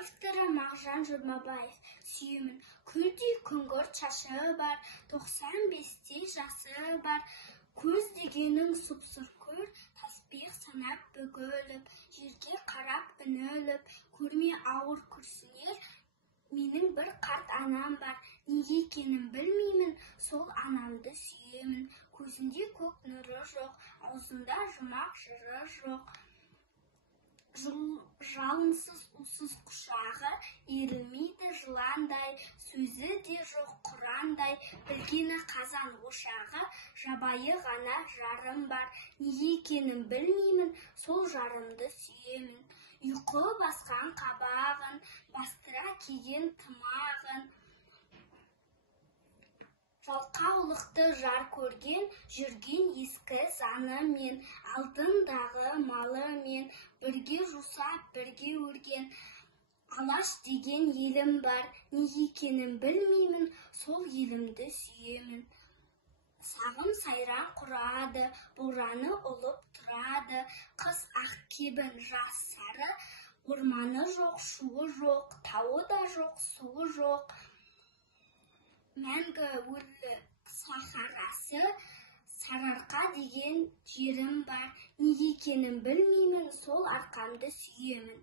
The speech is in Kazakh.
Авторы Мағжан Жұмабаев. Сүйемін. Күлдей күңгірт шашы бар, 95-те жасы бар. Көз дегенің сұп-сұр, тасбих санап бүгіліп, жерге қарап үніліп, көрме ауыр күрсінер. Менің бір қарт анам бар, неге екенін білмеймін, сол анамды сүйемін. Көзінде көк нұры жоқ, аузында жұмақ жыры жоқ. Жалынсыз усыз құшағы, ерілмейді жыландай, сөзі де жоқ құрандай, білгені қазан ошағы, жабайы ғана жарым бар, неге екенін білмеймін, сол жарымды сүйемін. Ұйқы басқан қабағын, бастыра киген тымағын, жалқаулықты жар көрген, жүрген ескі заны мен, алтындағы малы мен, бірге жусап, бірге өрген, Алаш деген елім бар, неге екенін білмеймін, сол елімді сүйемін. Сағым сайран құрады, бораны ұлып тұрады, қыс ақ кебін жас сары, орманы жоқ, шуы жоқ, тауы да жоқ, суы жоқ. Мәңгі өрлік сахарасы, Сарыарқа деген жерім бар, неге екенін білмеймін, сол арқамды сүйемін.